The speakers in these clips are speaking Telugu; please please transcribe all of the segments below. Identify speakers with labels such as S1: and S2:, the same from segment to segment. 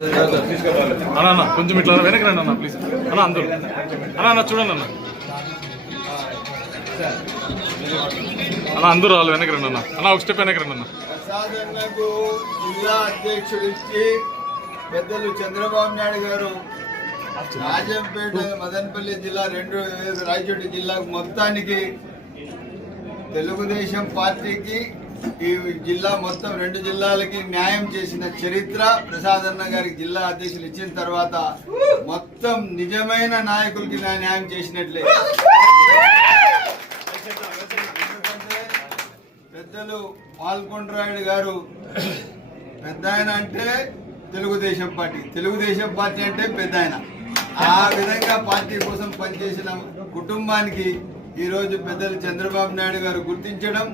S1: అన్న అన్న కొంచెం ఇట్లా వెనక్కి రండి అన్న ప్లీజ్ అన్న అందరూ. అన్న అన్న చూడండి అన్న. అన్న అందరూ వాళ్ళు వెనక్కి రండి అన్న. అన్న ఒక స్టెప్ వెనక్కి రండి అన్న.
S2: జిల్లా అధ్యక్షుడికి పెద్దలు చంద్రబాబు నాయుడు గారు రాజంపేట మదనపల్లి జిల్లా రెండు రాయచోటి జిల్లా మొత్తానికి తెలుగుదేశం పార్టీకి ఈ జిల్లా మొత్తం రెండు జిల్లాలకి న్యాయం చేసిన చరిత్ర ప్రసాద్ అన్న గారికి జిల్లా అధ్యక్షులు ఇచ్చిన తర్వాత మొత్తం నిజమైన నాయకులకి న్యాయం చేసినట్లే. పెద్దలు పాల్కొండరాయుడు గారు పెద్ద ఆయన అంటే తెలుగుదేశం పార్టీ. తెలుగుదేశం పార్టీ అంటే పెద్ద ఆయన. ఆ విధంగా పార్టీ కోసం పనిచేసిన కుటుంబానికి ఈ రోజు పెద్దలు చంద్రబాబు నాయుడు గారు గుర్తించడం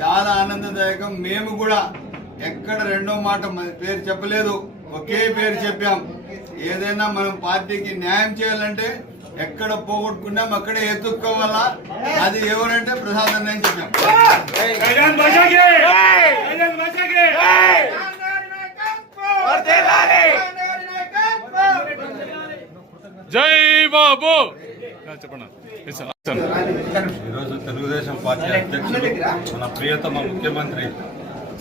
S2: చాలా ఆనందదాయకం. మేము కూడా ఎక్కడ రెండో మాట పేరు చెప్పలేదు. ఒకే పేరు చెప్పాం. ఏదైనా మనం పార్టీకి న్యాయం చేయాలంటే ఎక్కడ పోగొట్టుకున్నాం అక్కడే ఎత్తుక్కోవాలా? అది ఎవరంటే ప్రసాద్ అన్న అని చెప్పాం.
S1: జై బాబు!
S3: ఈరోజు తెలుగుదేశం పార్టీ అధ్యక్షుడు మన ప్రియతమ ముఖ్యమంత్రి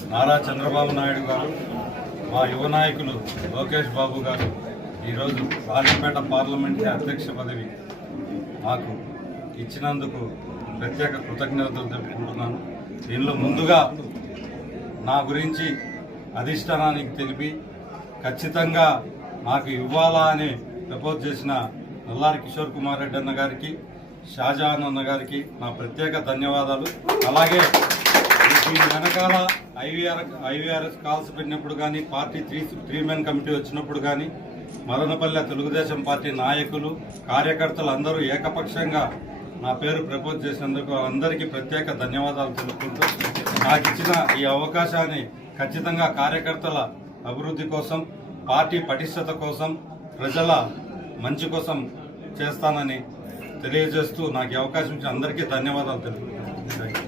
S3: నారా చంద్రబాబు నాయుడు గారు మా యువ నాయకులు లోకేష్ బాబు గారు ఈరోజు రాజంపేట పార్లమెంట్ అధ్యక్ష పదవి నాకు ఇచ్చినందుకు ప్రత్యేక కృతజ్ఞతలు తెలుపుకుంటున్నాను. దీనిలో ముందుగా నా గురించి అధిష్టానానికి తెలిపి ఖచ్చితంగా నాకు ఇవ్వాలా అని ప్రపోజ్ చేసిన నల్లారి కిషోర్ కుమార్ రెడ్డి అన్న గారికి షాజహాన్ అన్న గారికి నా ప్రత్యేక ధన్యవాదాలు. అలాగే దీని వెనకాల ఐవీఆర్ ఐవీఆర్ఎస్ కాల్స్ పెట్టినప్పుడు కానీ party three three men committee వచ్చినప్పుడు కానీ మదనపల్లె తెలుగుదేశం పార్టీ నాయకులు కార్యకర్తలు అందరూ ఏకపక్షంగా నా పేరు ప్రపోజ్ చేసినందుకు అందరికీ ప్రత్యేక ధన్యవాదాలు తెలుపుకుంటూ నాకు ఇచ్చిన ఈ అవకాశాన్ని ఖచ్చితంగా కార్యకర్తల అభివృద్ధి కోసం పార్టీ పటిష్టత కోసం ప్రజల మంచి కోసం చేస్తానని తెలియజేస్తూ నాకు అవకాశం ఇచ్చిన అందరికీ ధన్యవాదాలు తెలుపుకుంటున్నాను.